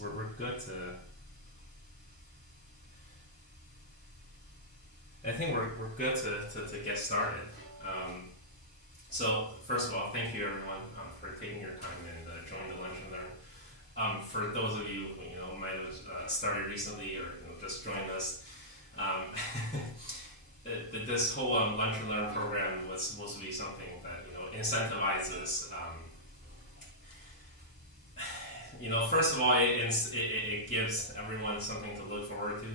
we're good to. I think we're good to get started. So first of all, thank you everyone for taking your time and joining the Lunch and Learn. For those of you who might have started recently or just joined us, this whole Lunch and Learn program was supposed to be something that incentivizes. First of all, it gives everyone something to look forward to.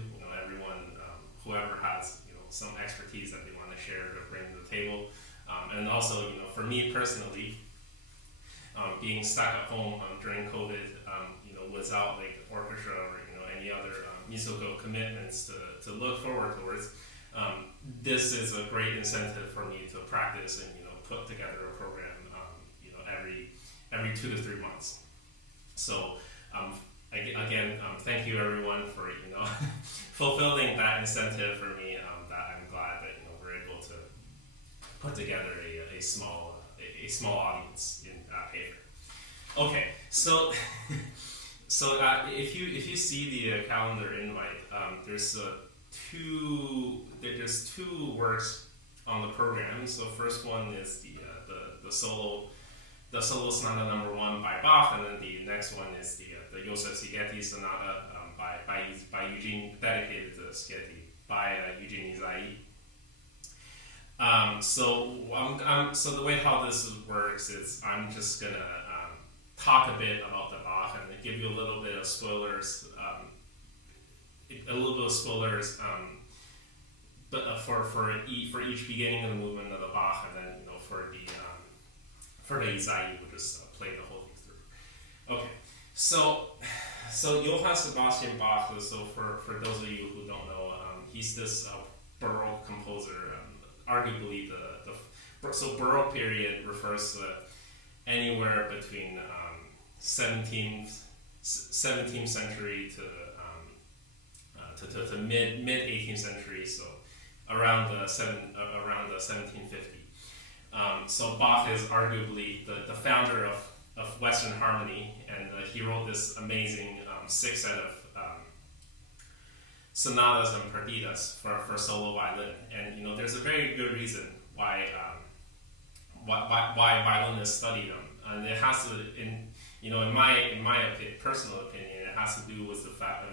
Everyone, whoever has some expertise that they want to share to bring to the table, and also for me personally, being stuck at home during COVID, without like orchestra or any other musical commitments to look forward towards, this is a great incentive for me to practice and put together a program every 2 to 3 months. So again, thank you everyone for fulfilling that incentive for me. That I'm glad that we're able to put together a small audience in paper. Okay, so if you see the calendar invite, there's two works on the program. So first one is the solo Sonata No. 1 by Bach, and then the next one is the Szigeti Sonata by Eugene, dedicated to Szigeti by Eugène Ysaÿe. So the way how this works is I'm just gonna talk a bit about the Bach and give you a little bit of spoilers, but for each beginning of the movement of the Bach, and then for the Ysaÿe, we'll just play the whole thing through. Okay, so Johann Sebastian Bach. So for those of you who don't know, he's this Baroque composer. Arguably so Baroque period refers to anywhere between 17th century to mid 18th century. So around the 1750. So Bach is arguably the founder of Western harmony, and he wrote this amazing 6 set of sonatas and partitas for solo violin. And there's a very good reason why violinists study them, and it has to, in my personal opinion, it has to do with the fact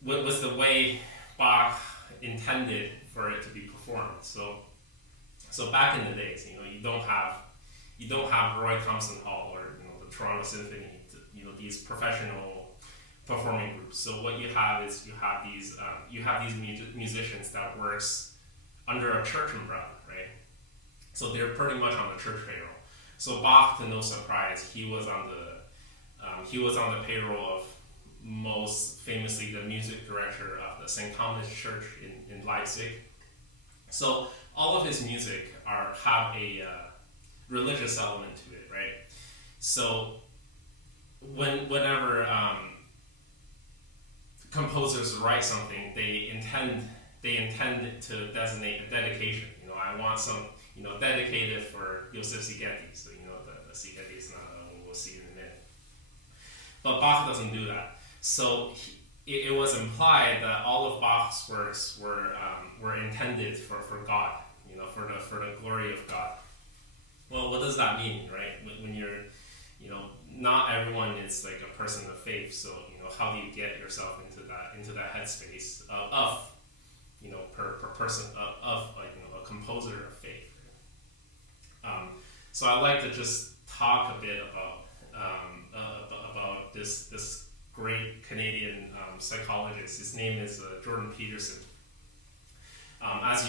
with the way Bach intended for it to be performed. So back in the days, you don't have Roy Thompson Hall or the Toronto Symphony, these professional performing groups. So what you have is you have these musicians that works under a church umbrella, right? So they're pretty much on the church payroll. So Bach, to no surprise, he was on the payroll of, most famously, the music director of the St. Thomas Church in Leipzig. So all of his music have a religious element to it, right? So whenever composers write something, they intend to designate a dedication. I want some, dedicated for Joseph Szigeti. So the Szigeti is not. We'll see in a minute. But Bach doesn't do that. So it was implied that all of Bach's works were intended for God, for the glory of God. Well, what does that mean, right? When you're, not everyone is like a person of faith. So how do you get yourself into that headspace of per person of a composer of faith? So I'd like to just talk a bit about this great Canadian psychologist. His name is Jordan Peterson. As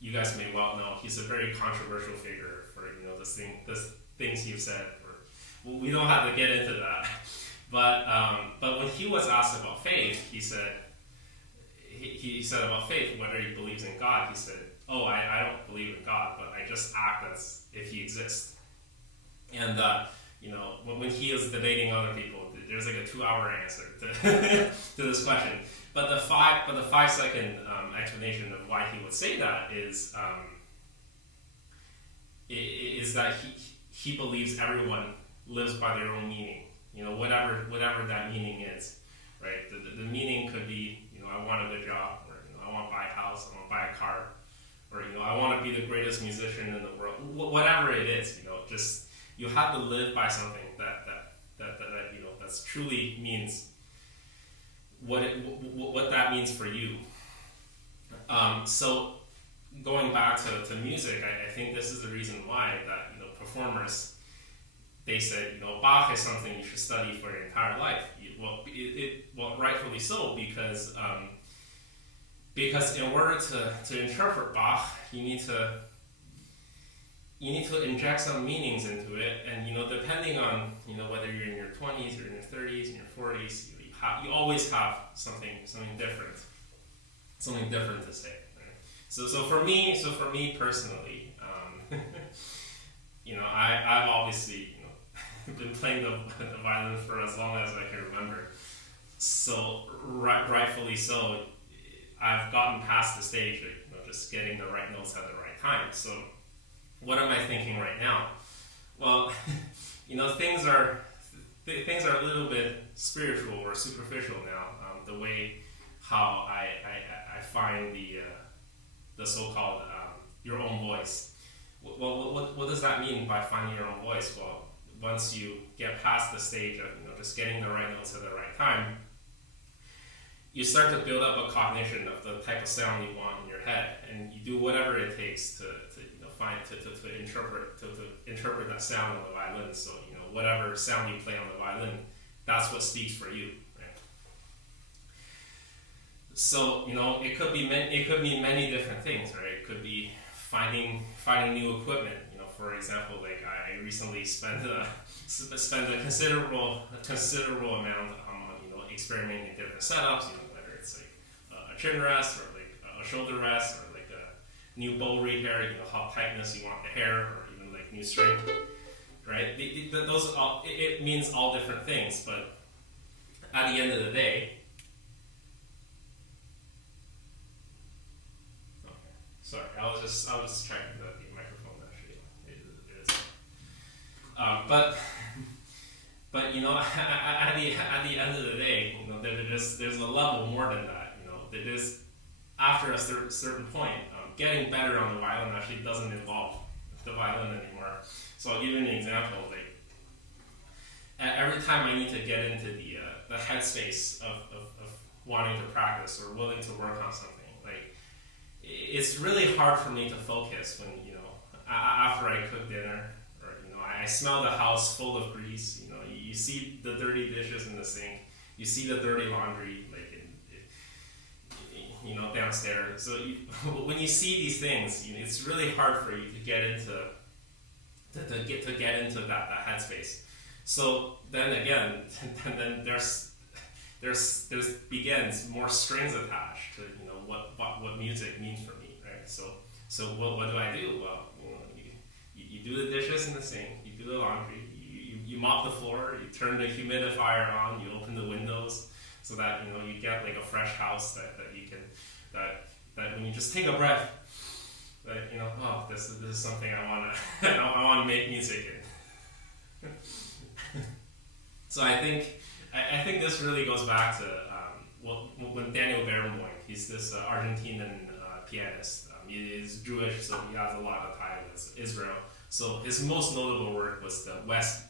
you guys may well know, he's a very controversial figure for the things he's said. We don't have to get into that, but when he was asked about faith, he said about faith, whether he believes in God. He said, "Oh, I don't believe in God, but I just act as if He exists." And when he is debating other people, there's like a 2-hour answer to this question. But the 5-second explanation of why he would say that is that he believes everyone lives by their own meaning. whatever that meaning is, right? The meaning could be, I want a good job, or I want to buy a house, I want to buy a car, or I want to be the greatest musician in the world. Whatever it is, just you have to live by something that that's truly means what that means for you. So going back to music, I think this is the reason why that performers, they said Bach is something you should study for your entire life. Well, rightfully so, because in order to interpret Bach, you need to inject some meanings into it, and depending on whether you're in your 20s or in your 30s, in your 40s, you always have something different to say. Right? So for me personally, I've obviously been playing the violin for as long as I can remember. So rightfully so, I've gotten past the stage of just getting the right notes at the right time. So what am I thinking right now? Well, things are a little bit spiritual or superficial now. The way how I find the so-called your own voice. Well, what does that mean by finding your own voice? Well, once you get past the stage of just getting the right notes at the right time, you start to build up a cognition of the type of sound you want in your head, and you do whatever it takes to interpret that sound on the violin. So whatever sound you play on the violin, that's what speaks for you, right? So it could be many different things, right? It could be finding new equipment. For example, like I recently spent a considerable amount on experimenting in different setups. Whether it's like a chin rest or like a shoulder rest or like a new bow repair. How tightness you want the hair, or even like new strength. Right? Those all, it means all different things, but at the end of the day. Okay, sorry, I was just checking the microphone actually. It is. But at the end of the day, there's a level more than that. That is, after a certain point, getting better on the violin actually doesn't involve the violin anymore. So I'll give you an example. Like every time I need to get into the headspace of wanting to practice or willing to work on something, like it's really hard for me to focus when after I cook dinner, or I smell the house full of grease. You see the dirty dishes in the sink, you see the dirty laundry like downstairs. So when you see these things, it's really hard for you to get into that headspace. So then again, then there's begins more strings attached to what music means for me, right? So what do I do? Well, you do the dishes in the sink, you do the laundry, you mop the floor, you turn the humidifier on, you open the windows, so that you get like a fresh house that you can that when you just take a breath, that oh, this is something I want to make music in. So I think this really goes back to when Daniel Barenboim, he's this Argentinian pianist. He is Jewish, so he has a lot of ties with Israel. So his most notable work was the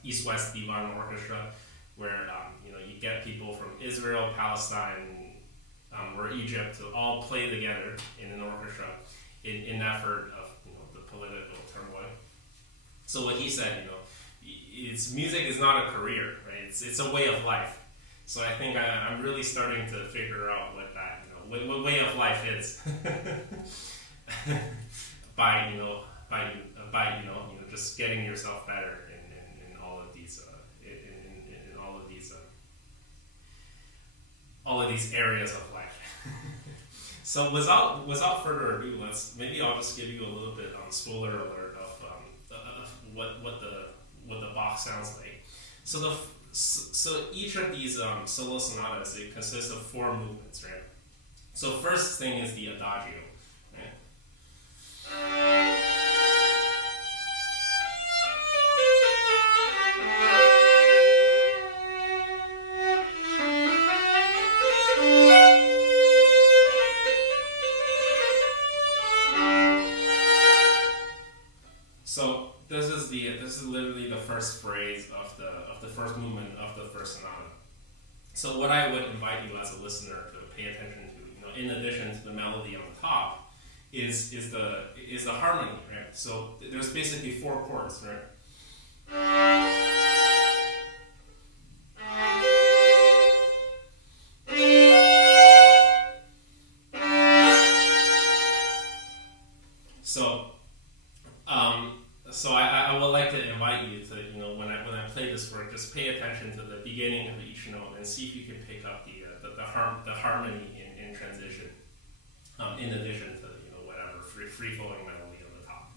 East-West Divan Orchestra, where you get people from Israel, Palestine, or Egypt to all play together in an orchestra in effort of the political turmoil. So what he said, it's music is not a career, right? It's a way of life. So I think I'm really starting to figure out what that what way of life is by just getting yourself better in all of these all of these areas of life. So without further ado, maybe I'll just give you a little bit spoiler alert of what the Bach sounds like. So each of these solo sonatas, it consists of 4 movements, right? So first thing is the Adagio, right? So this is literally the first phrase of the first movement of the first sonata. So what I would invite you as a listener to pay attention to, in addition to the melody on the top, is the harmony, right? So there's basically four chords, right? So, I would like to invite you to, when I play this work, just pay attention to the beginning of each note and see if you can pick up the harmony in transition, in addition to whatever free flowing melody on the top.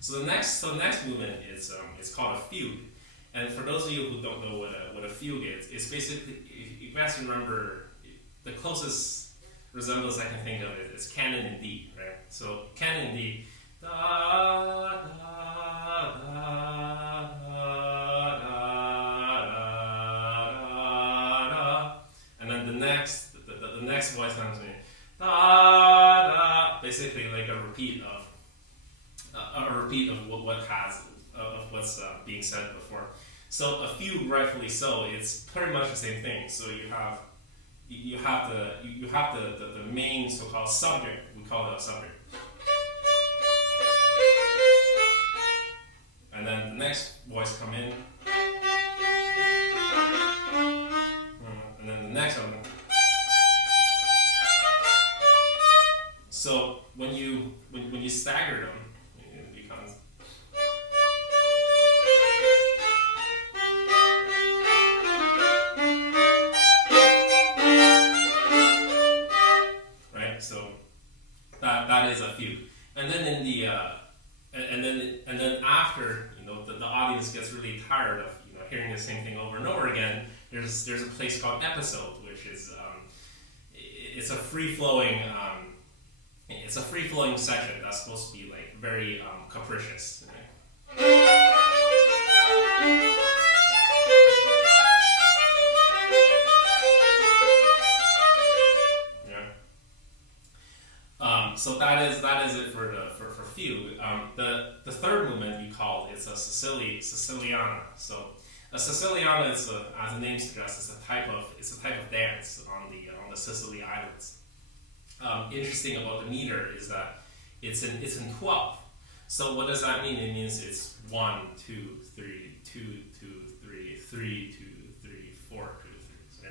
So the next movement is called a fugue, and for those of you who don't know what a fugue is, it's basically, if you guys remember, the closest resemblance I can think of it is canon in D, right? So canon in D. Da, da, da, da, da, da, and then the next voice comes in, da, da, basically like a repeat of what's being said before. So a fugue, rightfully so, it's pretty much the same thing. So you have the main so-called subject. We call it a subject. And then the next voice come in, and then the next one. So when you stagger them, it becomes. Right. So that is a fugue, and then in the. And then after the audience gets really tired of hearing the same thing over and over again, there's a place called episode, which is it's a free flowing section that's supposed to be like very capricious. So that is it for fugue. The third movement you called is a Siciliana. So a Siciliana is as the name suggests, it's a type of dance on the Sicily Islands. Interesting about the meter is that it's in 12. So what does that mean? It means it's 1, 2, 3, 2, 2, 3, 3, 2, 3, 4, 2, 3.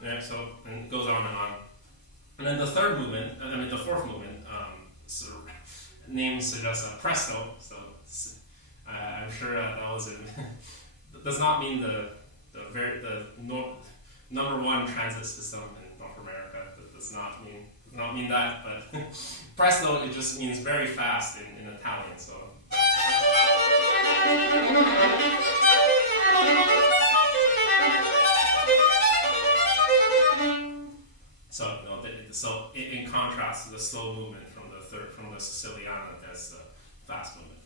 Yeah, so and it goes on and on. And then the fourth movement, name suggests a Presto. So I'm sure that was it. That does not mean the number one transit system in North America. That does not mean that. But Presto, it just means very fast in Italian. So. So in contrast to the slow movement from the Siciliana, there's the fast movement.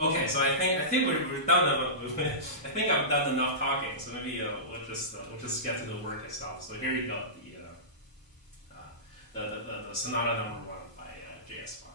Okay, so I think we're done. I think I've done enough talking. So maybe we'll just get to the work itself. So here you go, the Sonata No. 1 by J.S. Bach.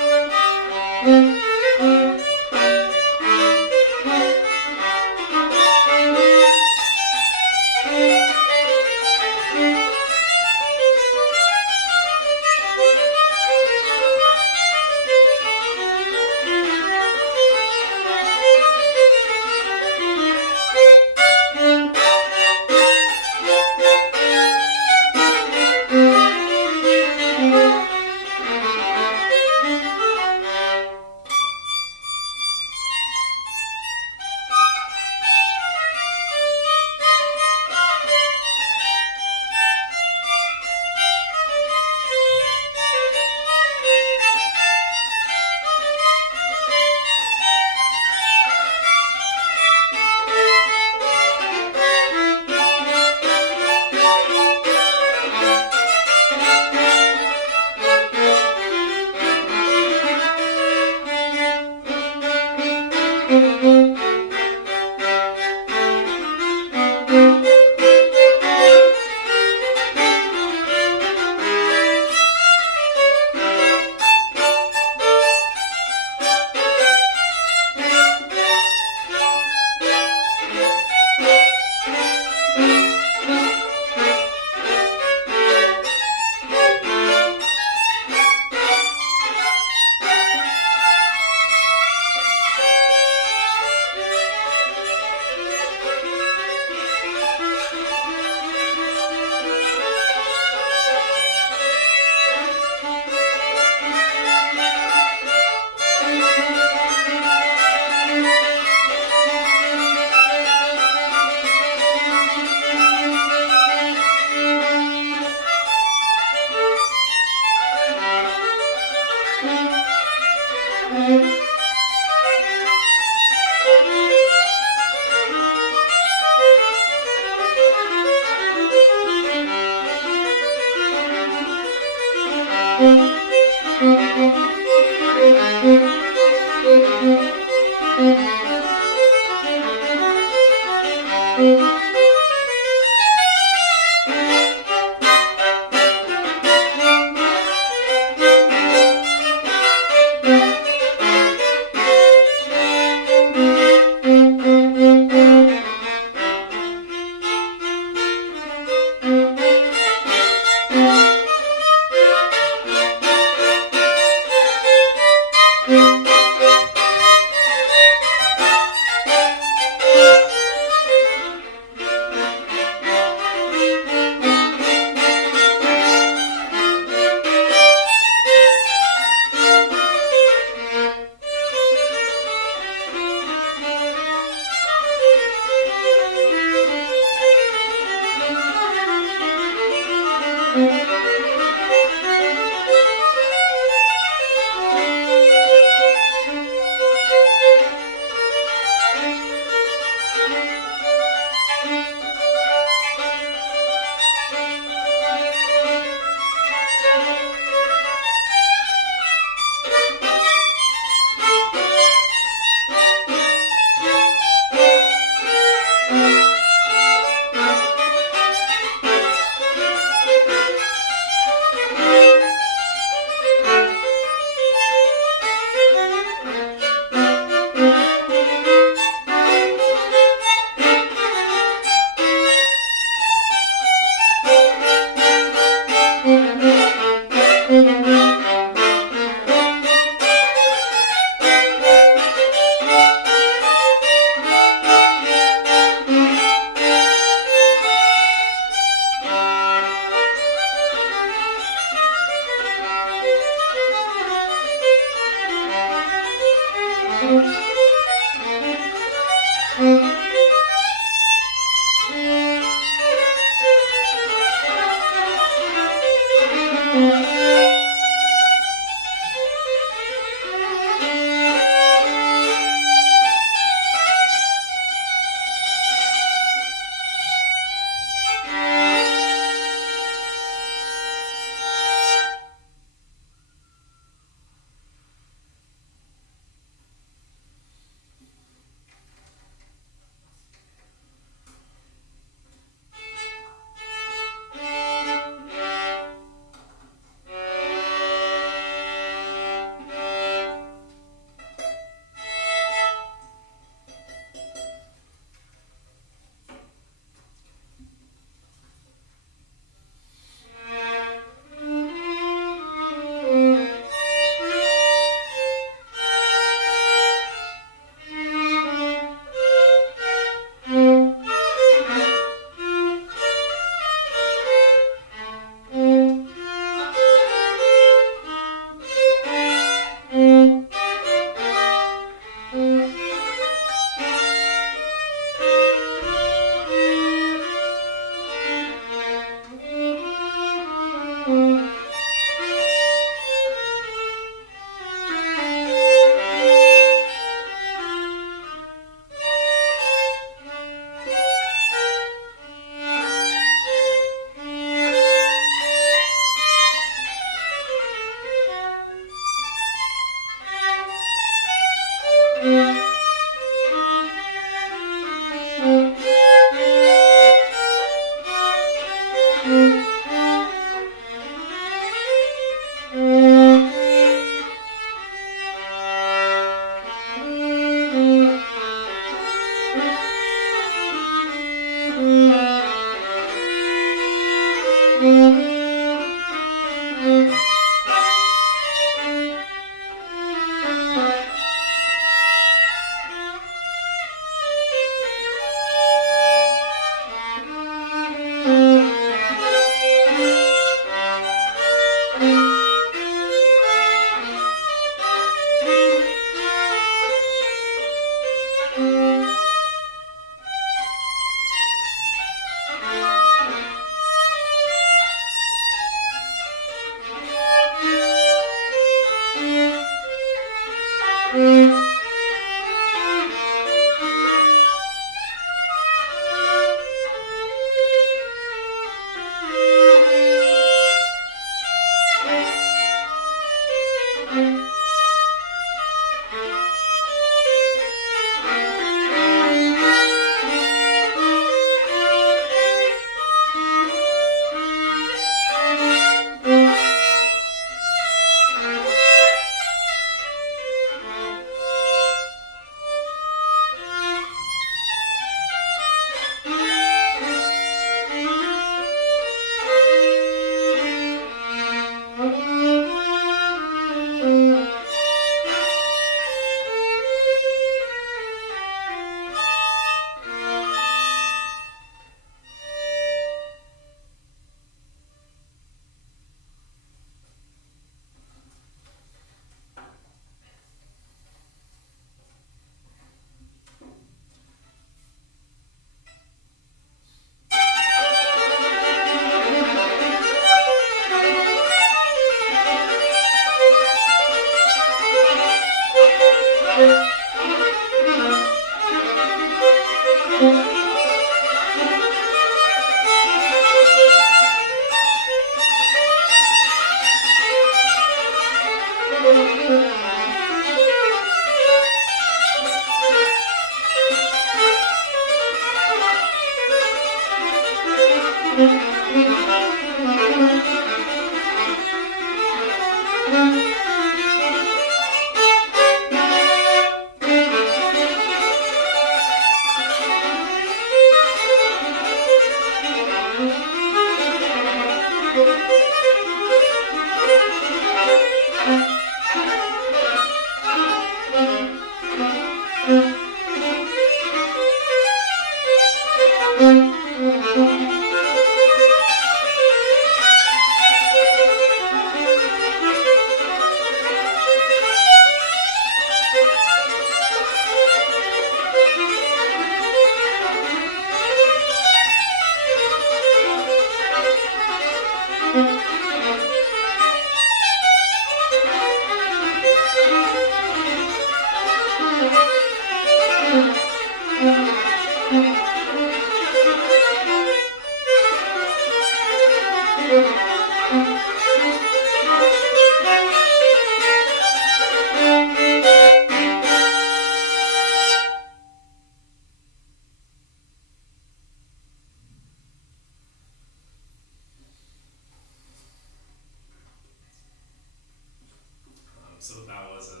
So that was a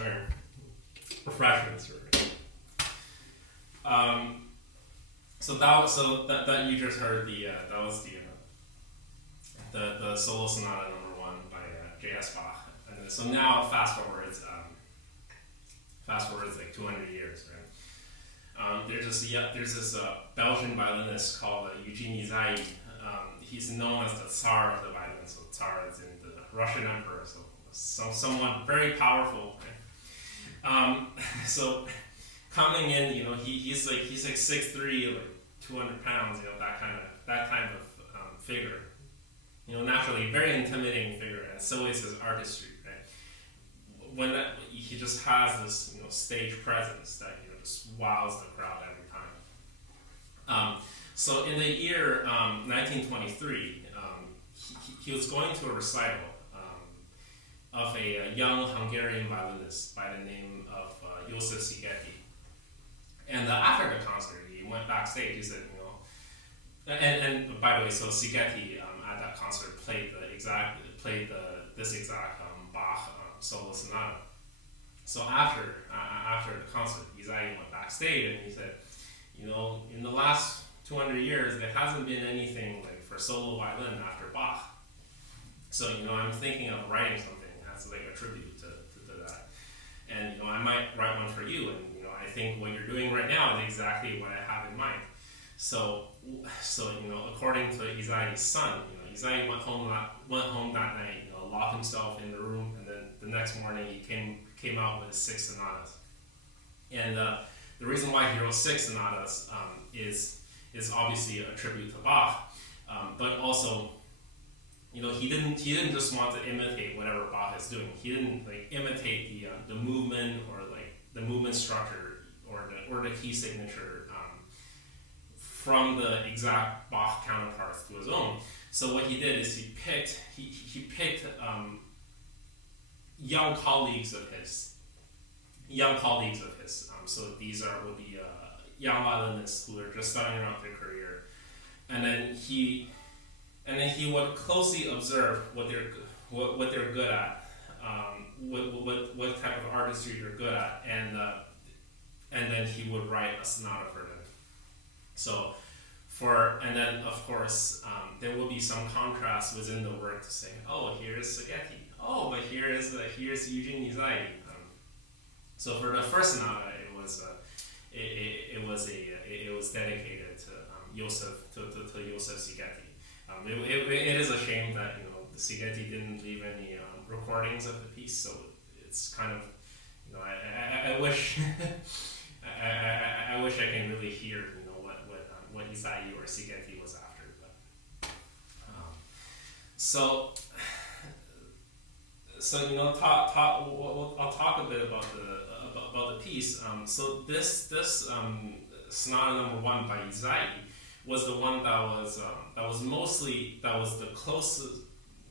or refreshments. So that you just heard that was the Solo Sonata No. 1 by J.S. Bach. And then, so now fast forwards like 200 years, right? There's this Belgian violinist called Eugène Ysaÿe. He's known as the Tsar of the violin. So Tsar is in the Russian emperor. So someone very powerful. Right? So coming in, he's like 6'3", like 200 pounds. That kind of figure. Naturally very intimidating figure, and so is his artistry. Right? He just has this stage presence that just wows the crowd every time. So in the year 1923, he was going to a recital of a young Hungarian violinist by the name of József Szigeti. And after the concert, he went backstage. He said, and by the way, so Szigeti at that concert played this exact Bach solo sonata. So after the concert, Ysaÿe went backstage and he said, in the last 200 years, there hasn't been anything like for solo violin after Bach. So, I'm thinking of writing something as like a tribute to that. And, I might write one for you. And, I think what you're doing right now is exactly what I have in mind. So according to Ysaÿe's son, Ysaÿe went home that night, locked himself in the room, and then the next morning he came out with his 6 sonatas. And the reason why he wrote 6 sonatas is obviously a tribute to Bach, but also, he didn't just want to imitate whatever Bach is doing. He didn't like imitate the movement or like the movement structure or the key signature from the exact Bach counterparts to his own. So what he did is he picked young colleagues of his. So these would be young violinists who are just starting out their career, and then he would closely observe what they're good at, what type of artistry they're good at, and then he would write a sonata for them. So and then of course there will be some contrast within the work to say, oh, here's Szigeti. Oh, but here's Eugène Ysaÿe. So for the first sonata, it was dedicated to Joseph Szigeti. It is a shame that the Szigeti didn't leave any recordings of the piece, so it's kind of I wish I wish I can really hear what Ysaÿe or Szigeti was after, but so I'll talk a bit about the piece. So this Sonata No. 1 by Ysaÿe was the one that was the closest,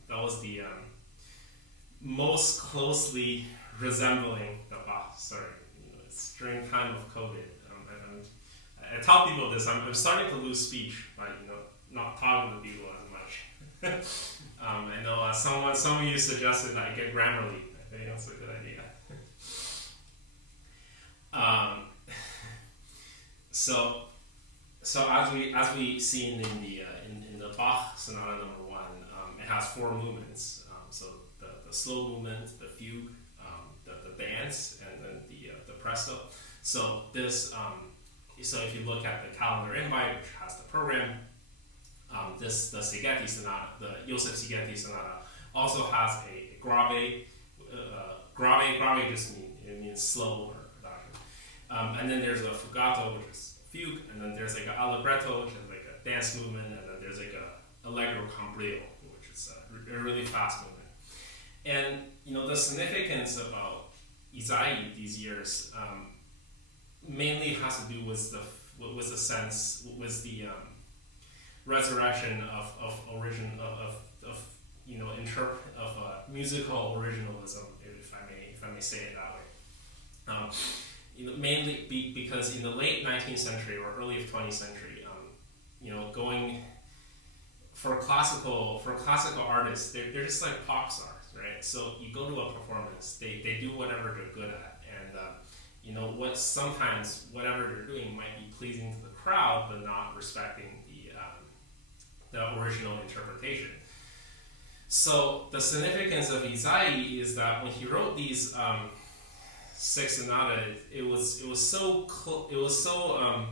that was the most closely resembling the Bach. Sorry, it's during time of COVID. I tell people this. I'm starting to lose speech by not talking to people as much. I know some of you suggested that I get Grammarly. I think that's a good idea. So as we seen in the Bach Sonata No. 1, it has 4 movements. So the slow movement, the fugue, the dance, and then the presto. So this so if you look at the calendar invite, which has the program, the Szigeti sonata, the Joseph Szigeti sonata, also has a grave. Grave just means slow or Adagio. And then there's a Fugato, which is fugue, and then there's like an Allegretto, which is like a dance movement, and then there's like a Allegro con brio, which is a really fast movement. And the significance about Ysaÿe these years mainly has to do with the sense with the resurrection of musical originalism, if I may say it that way. Mainly because in the late 19th century or early 20th century, going for classical artists, they're just like pop stars, right? So you go to a performance, they do whatever they're good at, and sometimes whatever they're doing might be pleasing to the crowd, but not respecting the original interpretation. So the significance of Ysaÿe is that when he wrote these 6 sonatas, it was so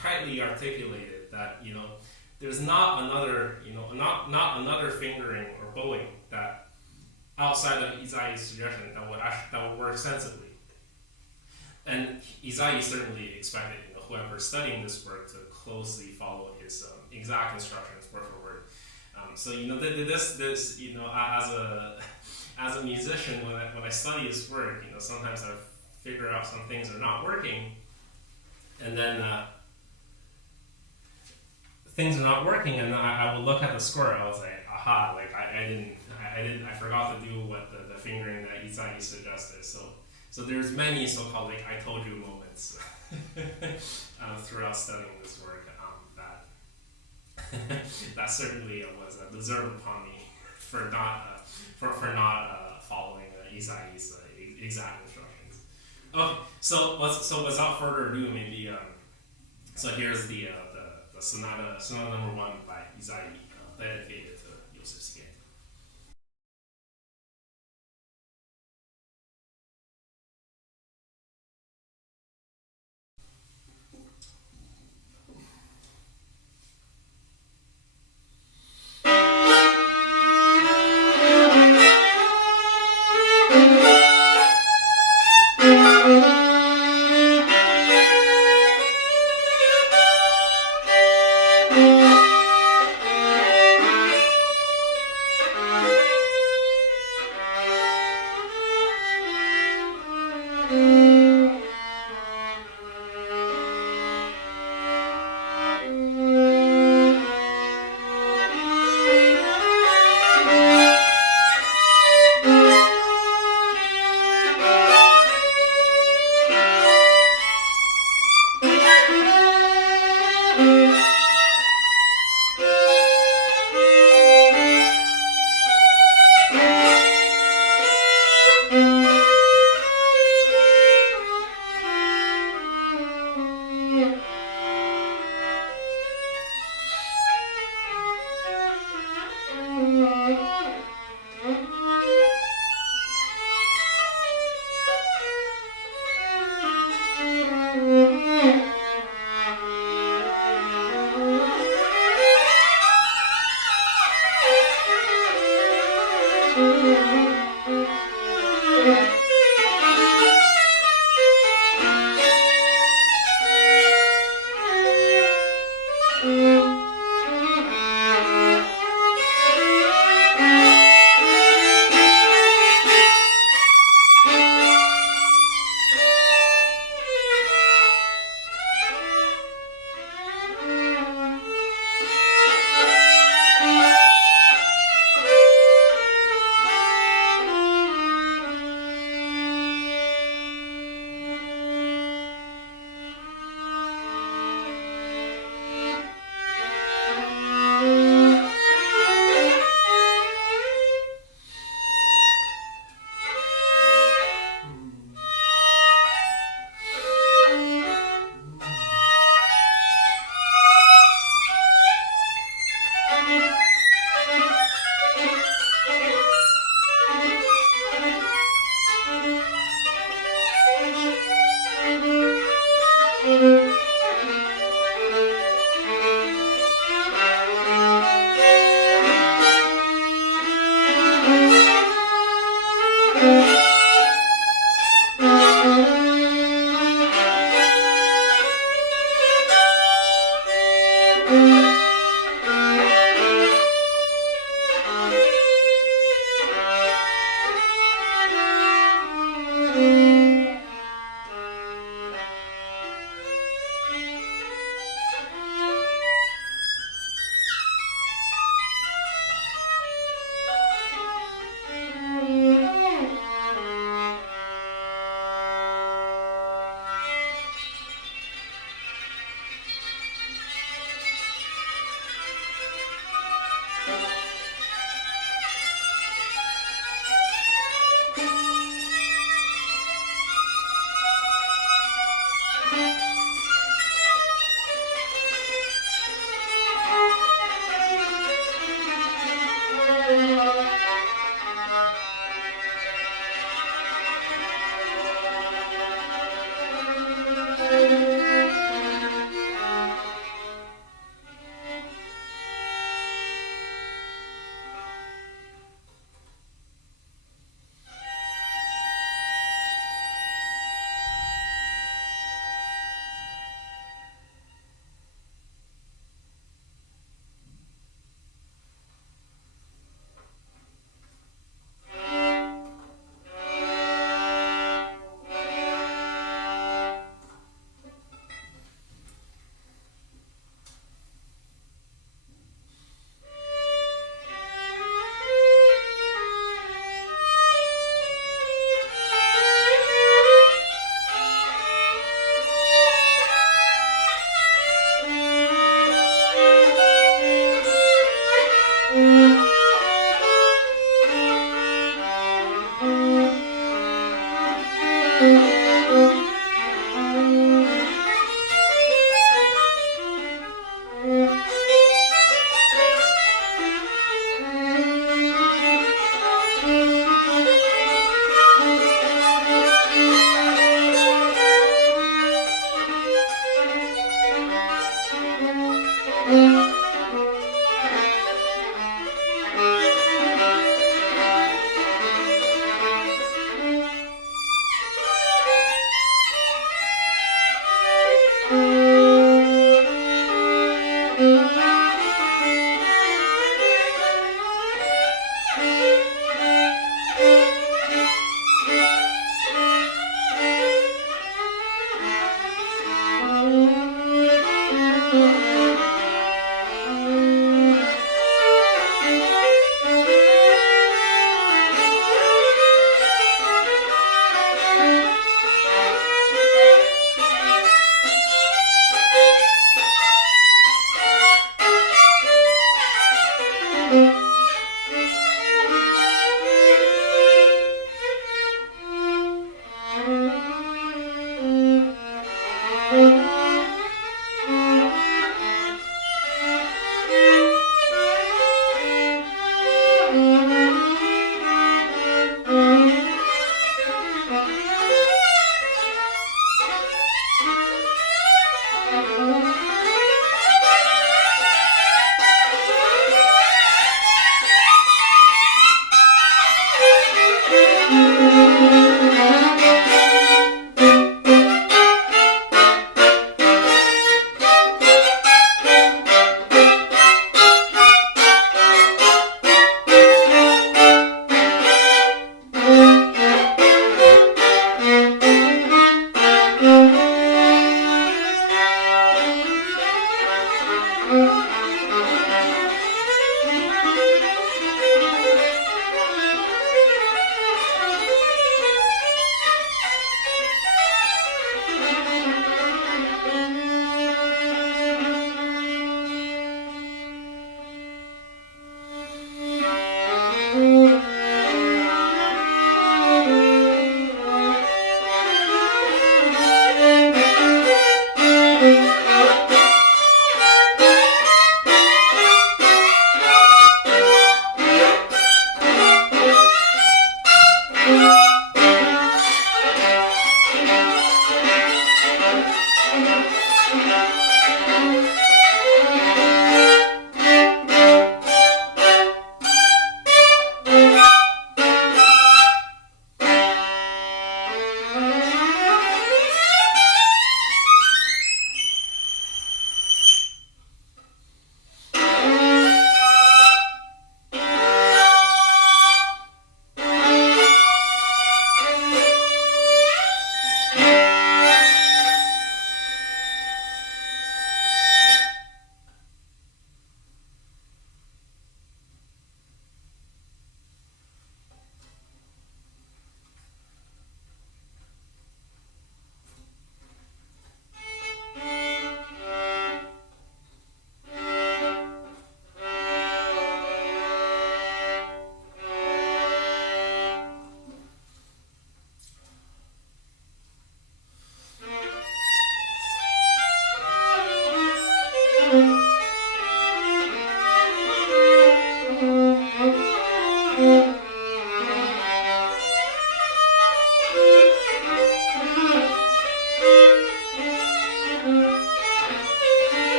tightly articulated that there's not another not another fingering or bowing that outside of Ysaÿe's suggestion that would work sensibly. And Ysaÿe certainly expected whoever studying this work to closely follow his exact instructions word for word. So this as a musician, when I study his work, sometimes I figure out some things are not working, and then things are not working, and I will look at the score. I was like, aha! Like I forgot to do what the fingering that Ysaÿe suggested. So there's many so-called like I told you moments throughout studying this work that certainly was deserved upon me for not following Ysaÿe's exact instructions. Okay, so without further ado, maybe so here's the Sonata Number One by Ysaÿe, dedicated to Joseph Szigeti.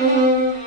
Thank you.